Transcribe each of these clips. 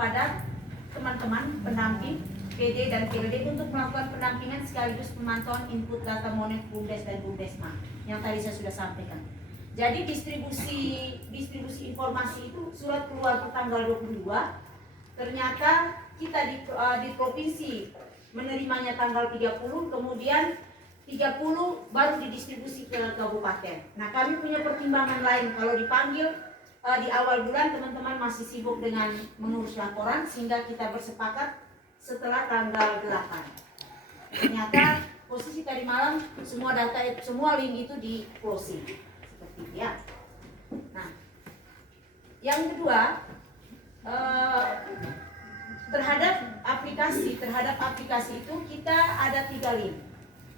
kepada teman-teman pendamping PD dan PLD untuk melakukan pendampingan sekaligus pemantauan input data Monef, Bumdes dan Bumdesma yang tadi saya sudah sampaikan. Jadi distribusi informasi itu surat keluar per tanggal 22. Ternyata kita di provinsi menerimanya tanggal 30, kemudian 30 baru didistribusi ke kabupaten. Nah, kami punya pertimbangan lain. Kalau dipanggil di awal bulan, teman-teman masih sibuk dengan mengurus laporan, sehingga kita bersepakat setelah tanggal 8. Ternyata posisi tadi malam semua data, semua link itu di closing seperti itu ya. Nah, yang kedua, terhadap aplikasi itu kita ada 3 link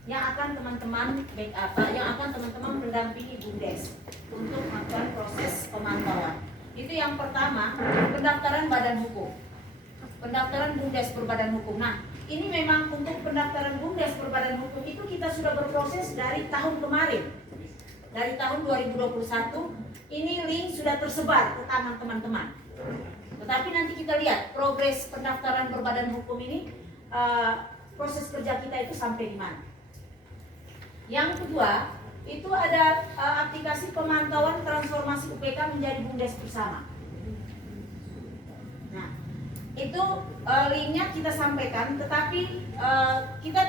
yang akan teman-teman backup, yang akan teman-teman mendampingi Bumdes untuk melakukan proses pemantauan. Itu yang pertama, pendaftaran badan hukum. Pendaftaran Bumdes berbadan hukum. Nah, ini memang untuk pendaftaran Bumdes berbadan hukum itu kita sudah berproses dari tahun kemarin. Dari tahun 2021, ini link sudah tersebar ke tangan teman-teman. Tetapi nanti kita lihat progres pendaftaran berbadan hukum ini, proses kerja kita itu sampai di mana. Yang kedua, itu ada aplikasi pemantauan transformasi UPK menjadi Bumdes bersama. Nah, itu linknya kita sampaikan, tetapi kita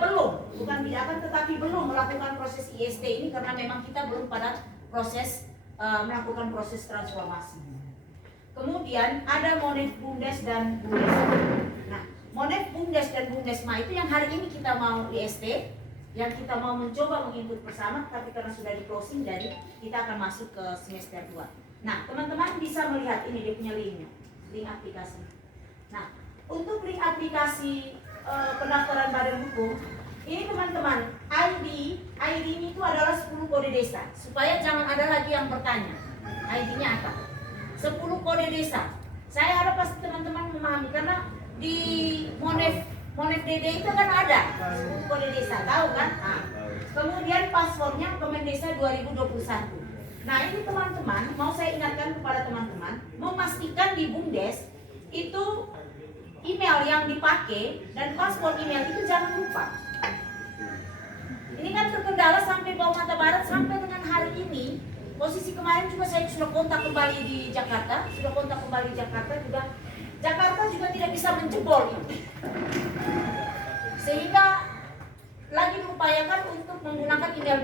belum melakukan proses IST ini karena memang kita belum pada proses melakukan proses transformasi. Kemudian ada Monef Bumdes dan Bumdesma. Nah, Monef Bumdes dan Bumdesma itu yang hari ini kita mau IST, yang kita mau mencoba menginput bersama, tapi karena sudah di closing, jadi kita akan masuk ke semester 2. Nah, teman-teman bisa melihat ini dia punya linknya, link aplikasi. Nah, untuk link aplikasi pendaftaran badan hukum, ini teman-teman, ID ini itu adalah 10 kode desa, supaya jangan ada lagi yang bertanya, ID-nya apa? 10 kode desa. Saya harap pasti teman-teman memahami, karena di Monef DD itu kan ada 10 kode desa, tahu kan? Nah, kemudian passwordnya Kemendesa 2021. Nah, ini teman-teman, mau saya ingatkan kepada teman-teman, memastikan di Bumdes itu email yang dipakai dan password email itu jangan lupa. Ini kan terkendala sampai bawah mata barat sampai dengan hari ini. Posisi kemarin juga saya sudah kontak kembali di Jakarta, juga Jakarta juga tidak bisa menjebol itu. Sehingga lagi diupayakan untuk menggunakan email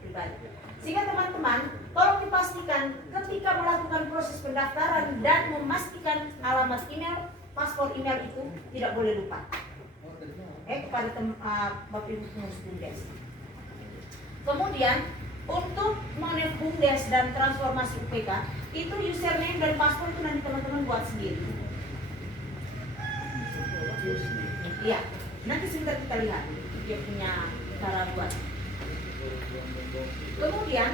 pribadi. Sehingga teman-teman, tolong dipastikan ketika melakukan proses pendaftaran dan memastikan alamat email, paspor email itu tidak boleh lupa. Kepada Bapak Ibu pengurus Bumdes. Kemudian untuk Monef Bumdes dan transformasi UPK itu username dan password itu nanti teman-teman buat sendiri. Iya, nanti sebentar kita lihat dia punya cara buat. Kemudian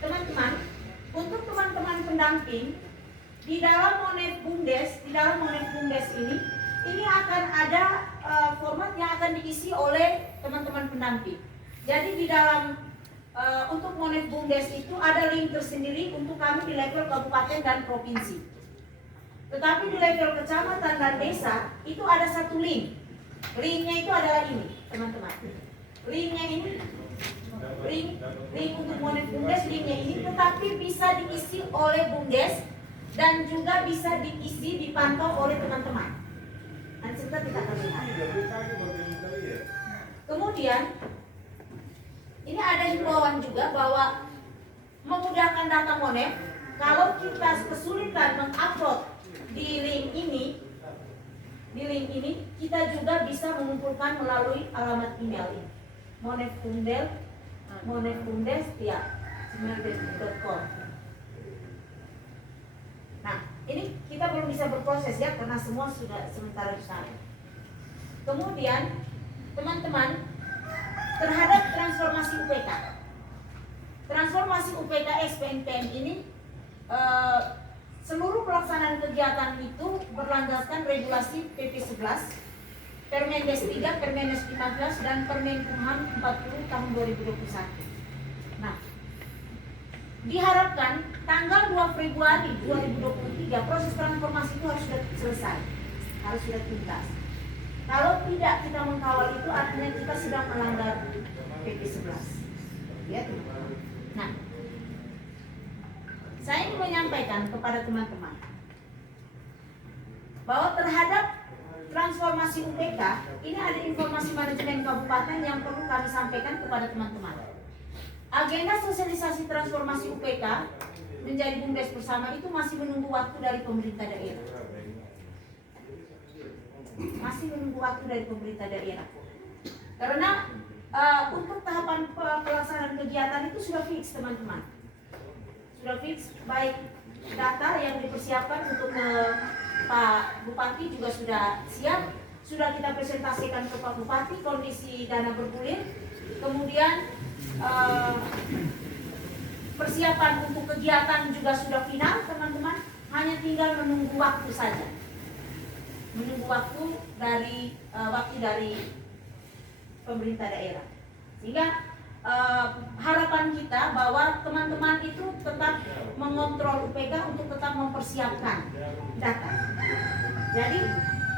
teman-teman, untuk teman-teman pendamping di dalam Monef Bumdes ini akan ada format yang akan diisi oleh teman-teman pendamping. Jadi di dalam untuk Monef Bumdes itu ada link tersendiri untuk kami di level kabupaten dan provinsi. Tetapi di level kecamatan dan desa itu ada satu link. Linknya itu adalah ini, teman-teman. Linknya ini, link untuk Monef Bumdes, linknya ini, tetapi bisa diisi oleh Bumdes dan juga bisa diisi dipantau oleh teman-teman. Nanti sebentar kita akan lihat. Kemudian ini ada himbauan juga bahwa memudahkan data Monef, kalau kita kesulitan mengupload di link ini, kita juga bisa mengumpulkan melalui alamat email ini. monefbumdes@gmail.com. Nah, ini kita belum bisa berproses ya, karena semua sudah sementara di sana. Kemudian teman-teman, terhadap transformasi UPK SPNPM ini, seluruh pelaksanaan kegiatan itu berlandaskan regulasi PP 11, Permendes 3, Permendes 15, dan Permenkumham 40 tahun 2021. Nah, diharapkan tanggal 2 Februari 2023 proses transformasi itu harus sudah selesai, harus sudah tuntas. Kalau tidak kita mengkawal itu artinya kita sedang melanggar PP 11. Ya, nah, saya ingin menyampaikan kepada teman-teman bahwa terhadap transformasi UPK ini ada informasi manajemen kabupaten yang perlu kami sampaikan kepada teman-teman. Agenda sosialisasi transformasi UPK menjadi BUMDes bersama itu masih menunggu waktu dari pemerintah daerah. Masih menunggu waktu dari pemerintah daerah. Karena untuk tahapan pelaksanaan kegiatan itu sudah fix, teman-teman. Sudah fix, baik data yang dipersiapkan untuk Pak Bupati juga sudah siap. Sudah kita presentasikan ke Pak Bupati kondisi dana bergulir. Kemudian persiapan untuk kegiatan juga sudah final, teman-teman. Hanya tinggal menunggu waktu saja. Menunggu waktu dari pemerintah daerah. Sehingga harapan kita bahwa teman-teman itu tetap mengontrol UPK untuk tetap mempersiapkan data. Jadi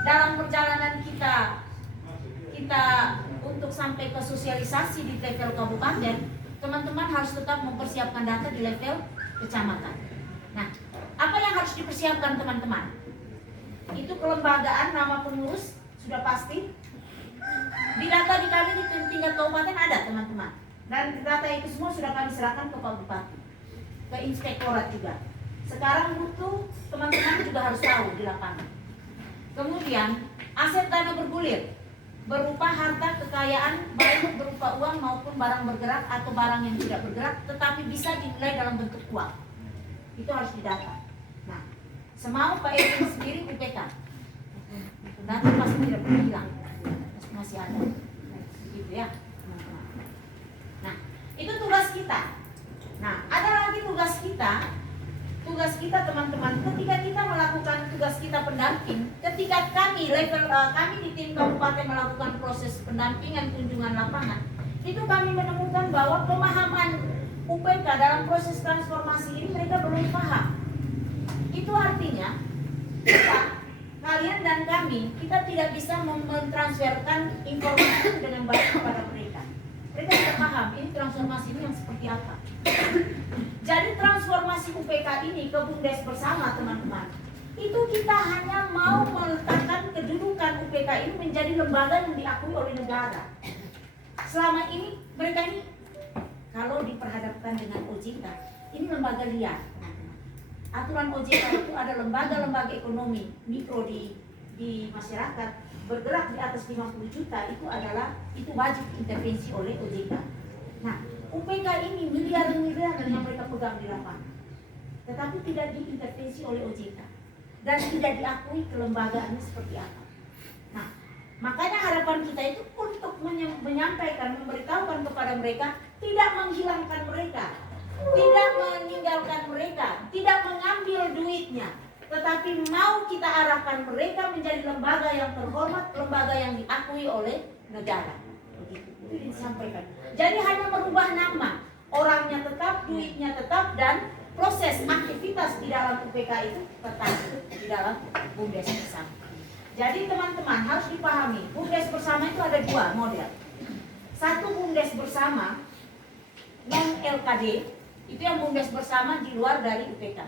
dalam perjalanan kita untuk sampai ke sosialisasi di level kabupaten, teman-teman harus tetap mempersiapkan data di level kecamatan. Nah, apa yang harus dipersiapkan teman-teman? Itu kelembagaan, nama pengurus sudah pasti. Di data di kami di tingkat kabupaten ada, teman-teman. Dan data itu semua sudah kami serahkan ke Pak Bupati, ke inspektorat juga. Sekarang butuh teman-teman juga harus tahu di lapangan. Kemudian aset dana bergulir berupa harta kekayaan baik berupa uang maupun barang bergerak atau barang yang tidak bergerak tetapi bisa dinilai dalam bentuk uang. Itu harus didata. Nah, semau Pak Edwin sendiri UPK. Data pasti tidak pernah hilang, masih ada. Gitu ya. Nah, itu tugas kita. Nah, ada lagi tugas kita. Tugas kita teman-teman, ketika kita melakukan tugas kita pendamping, ketika kami di tim kabupaten melakukan proses pendampingan kunjungan lapangan, itu kami menemukan bahwa pemahaman UPK dalam proses transformasi ini mereka belum paham. Itu artinya kalian dan kami, kita tidak bisa mentransferkan informasi dengan baik kepada mereka. Mereka tidak paham ini transformasi ini yang seperti apa. Jadi transformasi UPK ini ke BUMDes bersama, teman-teman, itu kita hanya mau meletakkan kedudukan UPK ini menjadi lembaga yang diakui oleh negara. Selama ini mereka ini kalau diperhadapkan dengan OJK, ini lembaga liar. Aturan OJK itu ada lembaga-lembaga ekonomi mikro di masyarakat bergerak di atas 50 juta itu wajib intervensi oleh OJK. Nah, UPK ini miliar-miliar yang mereka pegang di lapangan, tetapi tidak diintervensi oleh OJK dan tidak diakui kelembagaannya seperti apa. Nah, makanya harapan kita itu untuk menyampaikan, memberitahukan kepada mereka, tidak menghilangkan mereka, tidak meninggalkan mereka, tidak mengambil duitnya, tetapi mau kita arahkan mereka menjadi lembaga yang terhormat, lembaga yang diakui oleh negara. Begitu itu disampaikan. Jadi hanya merubah nama, orangnya tetap, duitnya tetap, dan proses aktivitas di dalam UPK itu tetap di dalam BUMDes bersama. Jadi teman-teman harus dipahami, BUMDes bersama itu ada dua model. Satu BUMDes bersama non LKD, itu yang BUMDes bersama di luar dari UPK.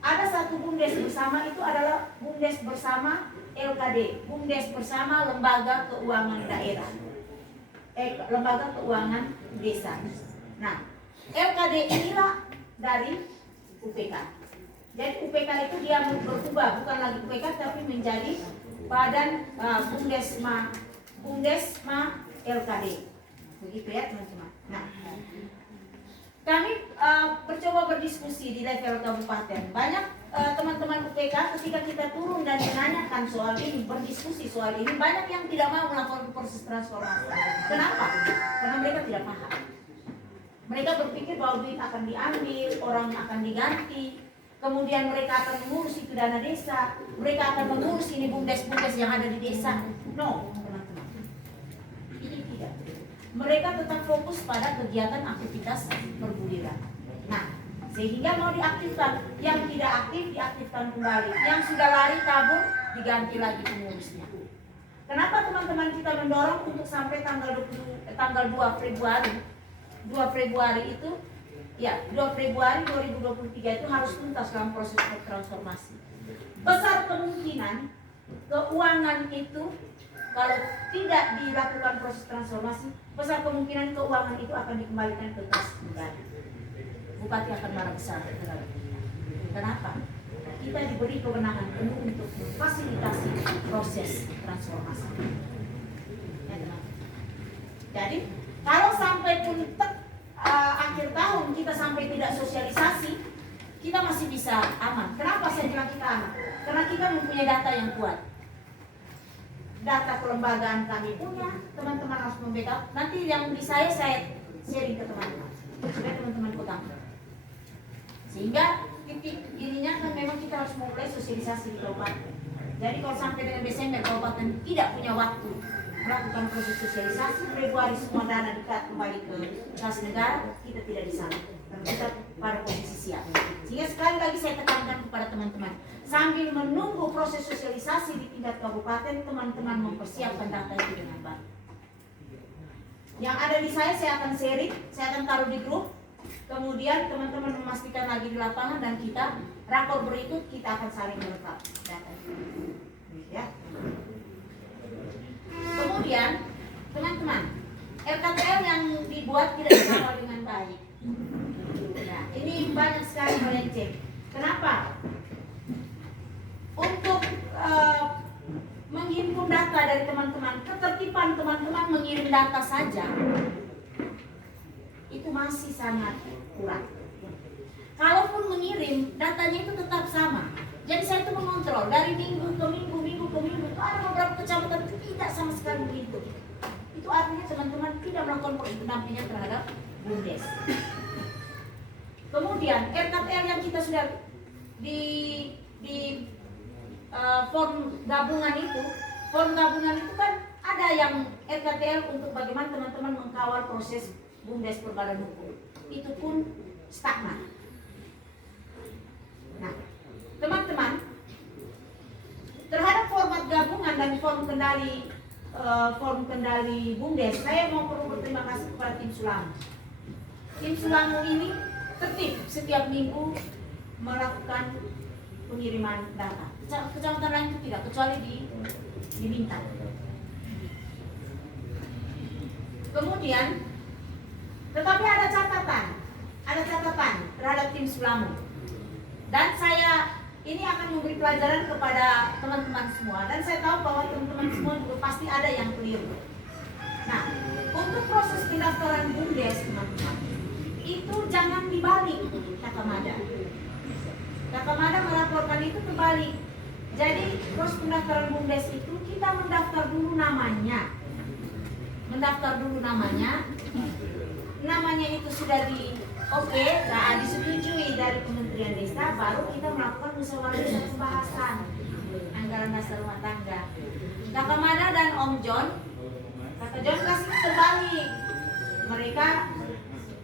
Ada satu BUMDes bersama itu adalah BUMDes bersama LKD, BUMDes bersama lembaga keuangan daerah. Lembaga keuangan desa. Nah, LKD inilah dari UPK. Jadi UPK itu dia berubah, bukan lagi UPK tapi menjadi Badan BUMDesma LKD. Begitu ya teman-teman. Nah, kami bercoba berdiskusi di level kabupaten. Banyak teman-teman UPK ketika kita turun dan menanyakan soal ini, berdiskusi soal ini, banyak yang tidak mau melakukan proses transformasi. Kenapa? Karena mereka tidak paham. Mereka berpikir bahwa duit akan diambil, orang akan diganti, kemudian mereka akan mengurus itu dana desa, mereka akan mengurus ini BUMDes yang ada di desa. No, teman-teman. Ini tidak. Mereka tetap fokus pada kegiatan aktivitas perguliran. Nah, Sehingga mau diaktifkan, yang tidak aktif diaktifkan kembali, yang sudah lari kabur diganti lagi pengurusnya. Kenapa teman-teman kita mendorong untuk sampai tanggal 2 Februari 2 Februari itu ya 2 Februari 2023 itu harus tuntas dalam proses transformasi. Besar kemungkinan keuangan itu kalau tidak dilakukan proses transformasi, besar kemungkinan keuangan itu akan dikembalikan ke kas negara. Bupati akan marah besar terhadap kita. Kenapa? Kita diberi kewenangan penuh untuk memfasilitasi proses transformasi. Ya, teman. Jadi kalau sampai pun akhir tahun kita sampai tidak sosialisasi, kita masih bisa aman. Kenapa saya bilang kita aman? Karena kita mempunyai data yang kuat. Data kelembagaan kami punya, teman-teman harus membackup. Nanti yang di saya sharing ke teman-teman, supaya teman-teman kutang. Sehingga titik ininya kan memang kita harus mulai sosialisasi di kabupaten. Jadi kalau sampai dengan Desember kabupaten tidak punya waktu melakukan proses sosialisasi, Februari semua dana kembali ke kas negara, kita tidak di sana. Karena kita pada posisi siap. Sehingga sekali lagi saya tekankan kepada teman-teman, sambil menunggu proses sosialisasi di tingkat kabupaten, teman-teman mempersiapkan data itu dengan baik. Yang ada di saya akan sharing, saya akan taruh di grup. Kemudian teman-teman memastikan lagi di lapangan dan kita rakor berikut kita akan saling melengkapi data itu. Ya. Kemudian teman-teman, RKTL yang dibuat tidak dikawal dengan baik. Ya, ini banyak sekali melenceng. Kenapa? Untuk menghimpun data dari teman-teman, ketertiban teman-teman mengirim data saja itu masih sangat kurang. Kalaupun mengirim, datanya itu tetap sama. Jadi saya itu mengontrol dari minggu ke minggu, ada beberapa kecamatan itu tidak sama sekali begitu. Itu artinya teman-teman tidak melakukan pendampingan terhadap BUMDes. Kemudian RKTL yang kita sudah di form gabungan itu kan ada yang RKTL untuk bagaimana teman-teman mengkawal proses BUMDes berbadan hukum. Itu pun stagnan. Nah, teman-teman, terhadap format gabungan dan form kendali BUMDes, saya mau perlu berterima kasih kepada tim Sulamo. Tim Sulamo ini tertib setiap minggu melakukan pengiriman data. Kecamatan lain itu tidak, kecuali di Bintang. Kemudian, tetapi ada catatan terhadap tim Sulamo. Dan saya ini akan memberi pelajaran kepada teman-teman semua. Dan saya tahu bahwa teman-teman semua juga pasti ada yang keliru. Nah, untuk proses pendaftaran BUMDes, teman-teman, itu jangan dibalik Kakamada. Kakamada melaporkan itu terbalik. Jadi proses pendaftaran BUMDes itu kita mendaftar dulu namanya. Namanya itu sudah disetujui dari Kementerian Desa, baru kita melakukan musyawarah desa pembahasan anggaran dasar rumah tangga. Kakamada dan Om John, Kakak John kasih terbalik. Mereka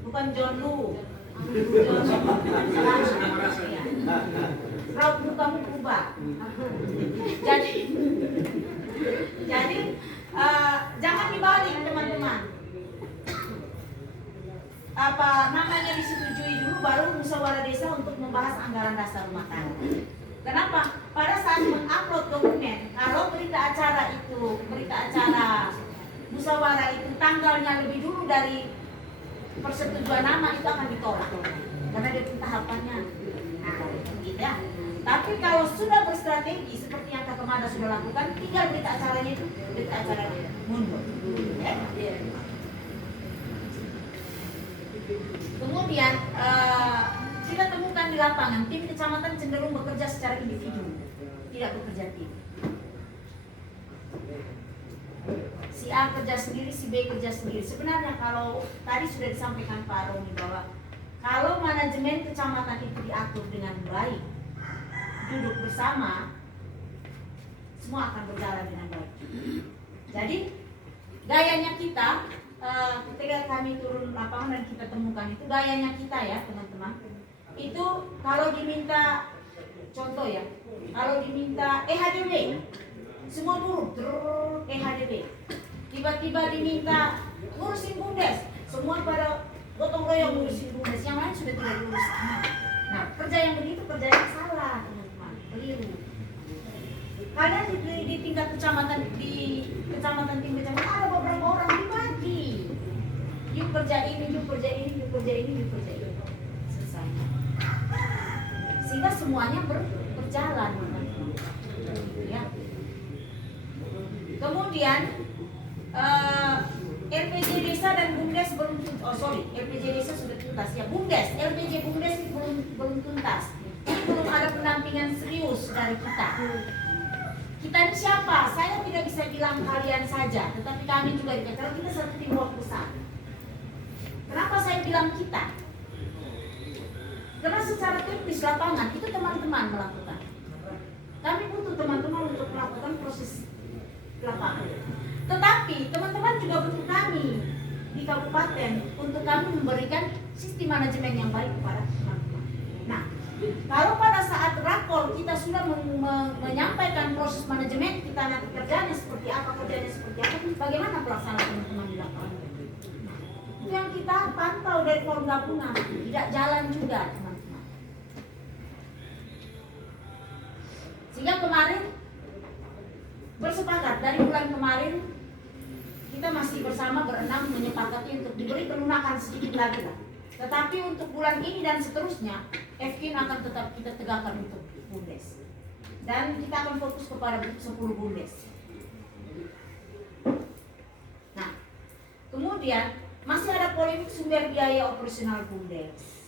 bukan John Lu, raut mukamu berubah. Jadi jangan dibalik teman-teman. Namanya disetujui dulu, baru musyawarah desa untuk membahas anggaran dasar rumah tangga. Kenapa? Pada saat mengupload dokumen, kalau berita acara musyawarah itu tanggalnya lebih dulu dari persetujuan nama, itu akan ditolak karena dia tahapannya. Nah, gitu ya. Tapi kalau sudah berstrategi seperti yang Kakamada sudah lakukan, tinggal berita acaranya itu mundur. Ya? Kemudian kita temukan di lapangan, tim kecamatan cenderung bekerja secara individu, tidak bekerja tim. Si A kerja sendiri, si B kerja sendiri. Sebenarnya kalau tadi sudah disampaikan Pak Roni bahwa kalau manajemen kecamatan itu diatur dengan baik, duduk bersama, semua akan berjalan dengan baik. Jadi gayanya kita, ketika kami turun lapangan dan kita temukan itu gayanya kita ya teman-teman, itu kalau diminta contoh ya, kalau diminta EHDW semua turun EHDW, tiba-tiba diminta ngurusin BUMDes semua pada gotong royong ngurusin BUMDes, yang lain sudah tidak diurus. Nah, kerja yang begitu kerja yang salah teman-teman, keliru. Kalian di tingkat kecamatan, di kecamatan ada beberapa orang dibagi, yuk kerja ini, yuk kerja ini, yuk kerja ini, yuk kerja ini, selesai. Sehingga semuanya berjalan, teman-teman. Ya. Kemudian LPJ desa dan BUMDes belum LPJ desa sudah tuntas ya, LPJ BUMDes belum tuntas. Ini belum ada pendampingan serius dari kita. Kita ini siapa? Saya tidak bisa bilang kalian saja, tetapi kami juga karena kita satu tim work besar. Kenapa saya bilang kita? Karena secara teknis lapangan itu teman-teman melakukan. Kami butuh teman-teman untuk melakukan proses lapangan. Tetapi teman-teman juga butuh kami di kabupaten untuk kami memberikan sistem manajemen yang baik kepada teman-teman. Nah, kalau pada saat rakor kita sudah menyampaikan proses manajemen kita nanti kerjanya seperti apa, bagaimana pelaksanaan teman-teman di lapangan? Itu yang kita pantau dari forum gabungan, tidak jalan juga teman-teman. Sehingga kemarin bersepakat, dari bulan kemarin kita masih bersama berenam menyepakati untuk diberi pelunakan sedikit lagi lah. Tetapi untuk bulan ini dan seterusnya, FKIN akan tetap kita tegakkan untuk BUMDes. Dan kita akan fokus kepada 10 BUMDes. Nah, kemudian masih ada polemik sumber biaya operasional BUMDes.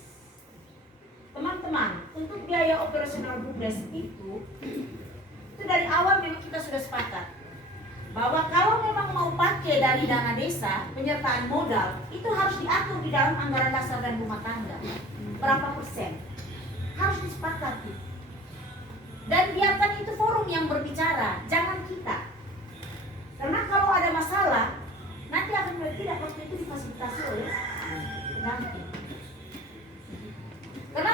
Teman-teman, untuk biaya operasional BUMDes itu dari awal memang kita sudah sepakat bahwa kalau memang mau pakai dari dana desa, penyertaan modal itu harus diatur di dalam anggaran dasar dan rumah tangga. Berapa persen? Harus disepakati. Dan biarkan itu forum yang berbicara, jangan kita. Karena kalau ada masalah, nanti akan tidak waktu itu difasilitasi oleh pendamping. Karena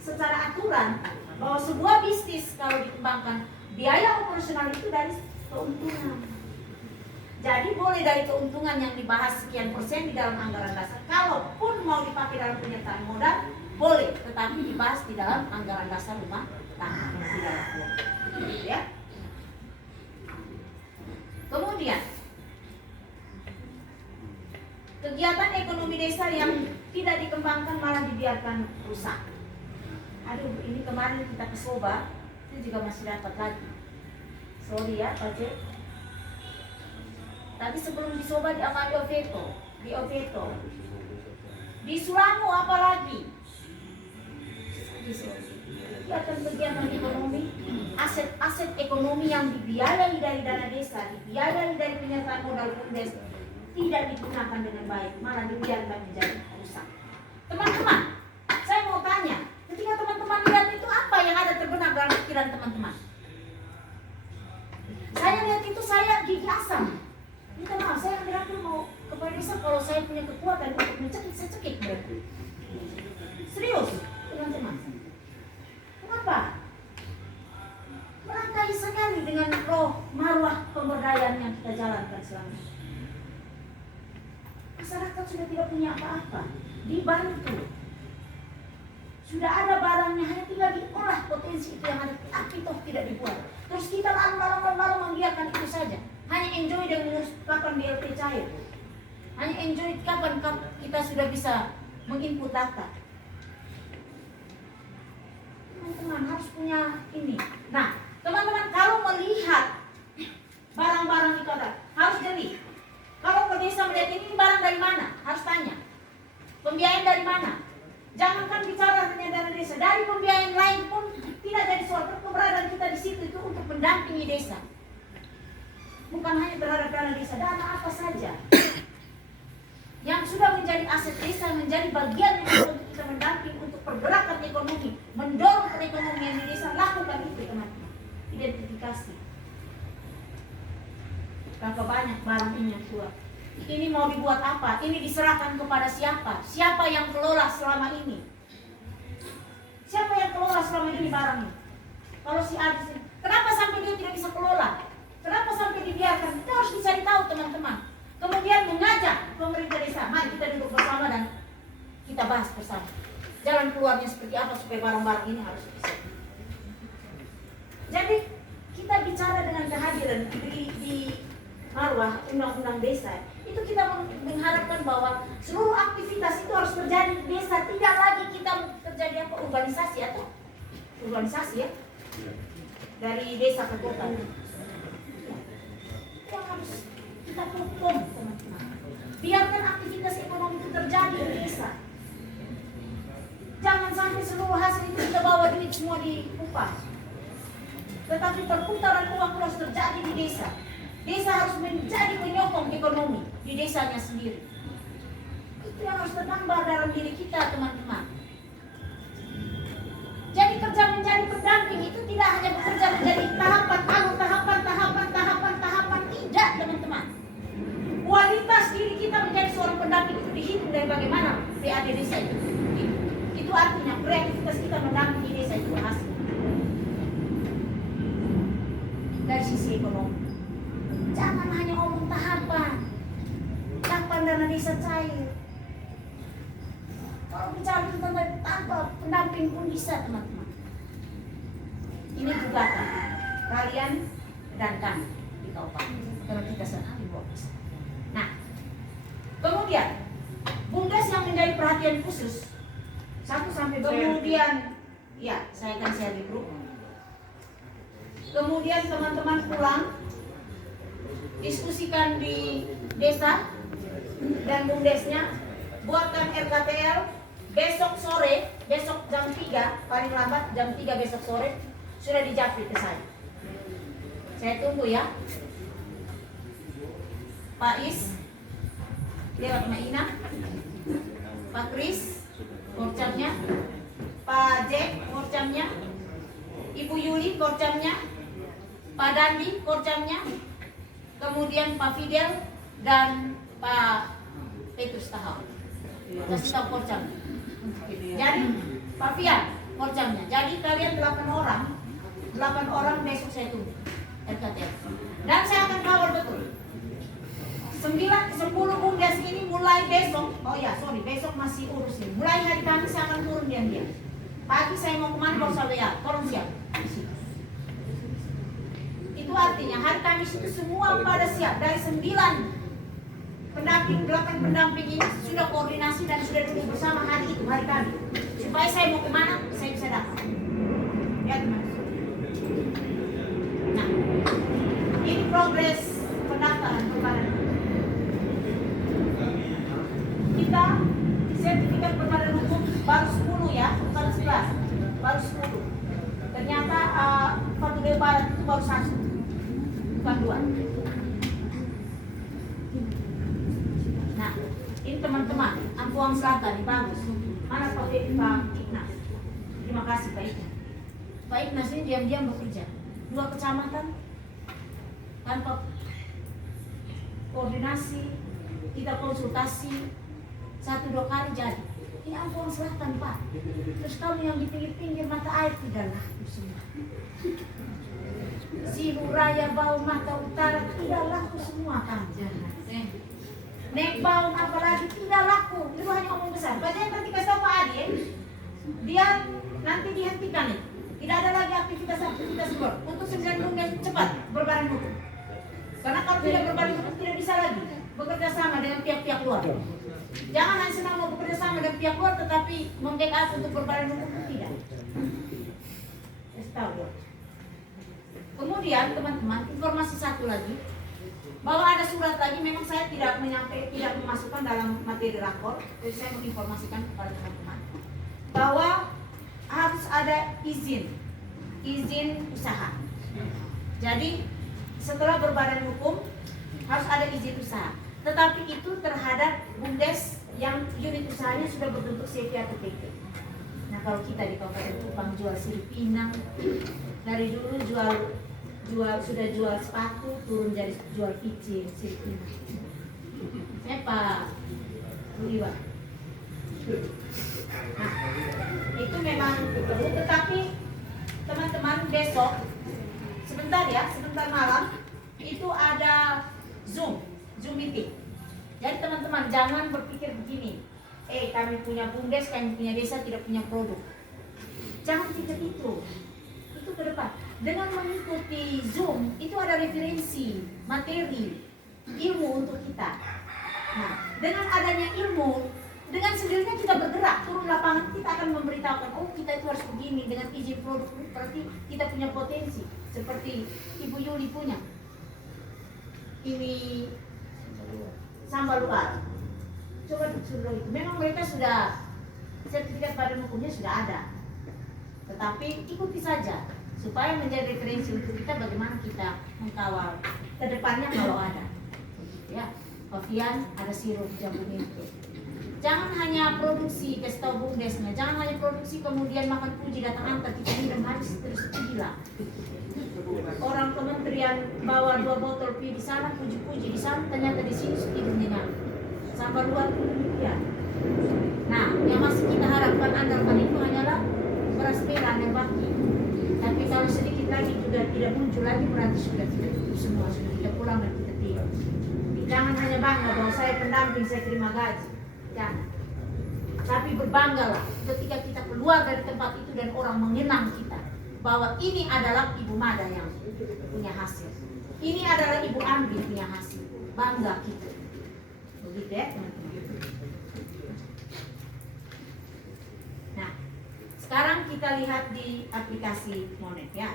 secara aturan bahwa sebuah bisnis kalau dikembangkan, biaya operasional itu dari keuntungan. Jadi boleh dari keuntungan yang dibahas sekian persen di dalam anggaran dasar. Kalaupun mau dipakai dalam penyertaan modal, boleh, tetapi dibahas di dalam anggaran dasar rumah tangga, di dalam ya. Kemudian kegiatan ekonomi desa yang tidak dikembangkan malah dibiarkan rusak. Aduh, ini kemarin kita ke Soba, itu juga masih dapat lagi. Sorry ya, Pak Cek. Tadi sebelum di Soba diambil di Oveto. Di Sulamo apalagi? Kegiatan ekonomi, aset ekonomi yang dibiayai dari dana desa, dibiayai dari penyertaan modal BUMDes, tidak digunakan dengan baik, malah dibiarkan menjadi rusak. Teman-teman, saya mau tanya, ketika teman-teman lihat itu apa yang ada terbenak dalam pikiran teman-teman? Saya lihat itu saya gigi asam. Minta maaf, saya kira mau kepala desa kalau saya punya kekuatan untuk mencekik, saya cekik berarti. Serius, teman-teman. Kenapa? Melangkahi sekali dengan roh marwah pemberdayaan yang kita jalankan selama ini. Masyarakat sudah tidak punya apa-apa, dibantu. Sudah ada barangnya, hanya tinggal diolah potensi itu yang ada, tapi toh tidak dibuat. Terus kita lalu membiarkan itu saja. Hanya enjoy dan mengurus kapan BLT cair. Hanya enjoy kapan kita sudah bisa menginput data. Teman-teman harus punya ini. Nah, teman-teman kalau melihat barang-barang itu ada, harus jeli. Kalau ke desa melihat ini barang dari mana, harus tanya. Pembiayaan dari mana? Jangankan bicara hanya dana desa, dari pembiayaan lain pun tidak jadi soal. Keberadaan kita di situ itu untuk mendampingi desa. Bukan hanya terhadap dana desa, dana apa saja yang sudah menjadi aset desa, menjadi bagian untuk kita mendamping untuk pergerakan ekonomi, mendorong perekonomian di desa, lakukan itu teman-teman. Identifikasi berapa banyak barang ini yang keluar, ini mau dibuat apa, ini diserahkan kepada siapa, siapa yang kelola selama ini. ini barang ini. Kalau si A di sini, kenapa sampai dia tidak bisa kelola? Kenapa sampai dibiarkan? Itu harus dicari tahu teman-teman. Kemudian mengajak pemerintah desa, mari kita duduk bersama dan kita bahas bersama. Jalan keluarnya seperti apa supaya barang-barang ini harus bisa. Jadi kita bicara dengan kehadiran di marwah undang-undang desa, itu kita mengharapkan bahwa seluruh aktivitas itu harus terjadi di desa, tidak lagi kita terjadi apa urbanisasi atau urbanisasi ya dari desa ke kota. Yang harus kita dukung teman-teman. Biarkan aktivitas ekonomi itu terjadi di desa. Jangan sampai seluruh hasil itu kita bawa duit semua di upah. Tetapi perputaran uang harus terjadi di desa. Desa harus menjadi penyokong ekonomi di desanya sendiri. Itu yang harus tergambar dalam diri kita teman-teman. Jadi kerja menjadi pendamping itu tidak hanya bekerja menjadi tahapan, tidak teman-teman. Kualitas diri kita menjadi seorang pendamping itu dihitung dari bagaimana PAD desa itu. Itu artinya kreativitas kita mendampingi desa itu berhasil. Dari sisi ekonomi. Jangan hanya ngomong tahapan. Kapan dana desa cair? Kalau bicara tentang tanpa pendamping pun bisa teman-teman. Ini juga kalian dan kami di kabupaten. Kalau kita sedang dibawa desa. Nah, kemudian BUMDes yang menjadi perhatian khusus 1 sampai kemudian, ya saya akan share di grup. Kemudian teman-teman pulang diskusikan di desa dan BUMDesnya, buatkan RKTL besok sore, besok jam 3, paling lambat jam 3 besok sore sudah dijapri ke saya. Saya tunggu ya. Pak Is, lewat Mbak Ina, Pak Kris, korcamnya, Pak Jack, korcamnya, Ibu Yuli, korcamnya, Pak Dandi, korcamnya, kemudian Pak Fidel dan Pak Petrus Tahau. Kasih tahu korcamnya. Jadi Pak Fian, korcamnya. Jadi kalian 8 orang besok saya tunggu RKTL. Dan saya akan kawal betul. 10 BUMDes ini mulai besok, besok masih urus ini. Mulai hari Kamis saya akan turun diam-diam. Pagi saya mau kemana baru saya lihat, tolong siap. Itu artinya hari Kamis itu semua pada siap. Dari 9 pendamping, 8 pendamping ini sudah koordinasi dan sudah duduk bersama hari itu, hari Kamis. Supaya saya mau kemana, saya bisa datang. Ya teman. Nah, ini progres pendaftaran kemarin. Kita sertifikat berbadan hukum baru 10 ya, bukan 11, baru 10. Ternyata Patu Barat itu baru 1, bukan 2. Nah, ini teman-teman, Ampuang Selatan ini bagus. Mana Pak Ignas? Terima kasih Pak Ignas. Pak Ignas ini diam-diam bekerja. 2 kecamatan tanpa koordinasi, kita konsultasi 1-2 kali jadi. Ini Ampuang Selatan Pak. Terus kamu yang di pinggir-pinggir mata air tidak laku semua. Sibu Raya Baum Mata Utara tidak laku semua kan. Nek Baum apalagi tidak laku. Itu hanya omong besar. Padahal nanti kasih tahu Pak Adi, dia nanti dihentikan nih. Tidak ada lagi aktivitas luar. Untuk sejalan cepat berbadan hukum. Karena kalau tidak berbadan hukum tidak bisa lagi bekerja sama dengan pihak-pihak luar. Jangan hanya senang mau bekerja sama dengan pihak luar tetapi membackup untuk berbadan hukum tidak. Tahu. Kemudian teman-teman informasi satu lagi bahwa ada surat lagi, memang saya tidak memasukkan dalam materi rakor, jadi saya menginformasikan kepada teman-teman bahwa harus ada izin usaha. Jadi setelah berbadan hukum harus ada izin usaha. Tetapi itu terhadap BUMDes yang unit usahanya sudah berbentuk CV atau PT. Nah kalau kita di Kabupaten Kupang jual sirip pinang, dari dulu sudah jual sepatu, turun jadi jual kicim, sirip pinang. Saya Pak Budiwa. Nah itu memang perlu, tetapi teman-teman besok sebentar malam itu ada Zoom meeting. Jadi teman-teman jangan berpikir begini, kami punya BUMDes, kami punya desa tidak punya produk. Jangan pikir itu ke depan. Dengan mengikuti Zoom itu ada referensi, materi, ilmu untuk kita. Nah, dengan adanya ilmu, dengan sendirinya kita bergerak turun lapangan, kita akan memberitahukan, oh kita itu harus begini dengan izin produk, berarti kita punya potensi seperti Ibu Yuli punya. Ini sambal luar. Coba disuruh itu. Memang mereka sudah sertifikat badan hukumnya sudah ada. Tetapi ikuti saja supaya menjadi referensi untuk kita bagaimana kita mengkawal ke depannya kalau ada. Ya, Kofian ada sirup jambu itu. Jangan hanya produksi, kasih tahu BUMDesnya, jangan hanya produksi kemudian makan puji datang antar kita minum habis terus gila. Orang kementerian bawa 2 botol pi di sana puji-puji di sana ternyata di sini sudah nyenyak. Sampai luar pun demikian. Nah, yang masih kita harapkan andalkan itu hanyalah beras merah dan baki. Tapi kalau sedikit lagi juga tidak muncul lagi berarti sudah tidak tutup semua, sudah tidak pulang dan kita tidur. Jangan hanya bangga bahwa saya pendamping, saya terima gaji. Jangan. Tapi berbanggalah ketika kita keluar dari tempat itu dan orang mengenang kita bahwa ini adalah Ibu Mada yang punya hasil. Ini adalah Ibu Ambi punya hasil. Bangga kita. Begitu ya teman-teman. Nah, sekarang kita lihat di aplikasi Monet ya.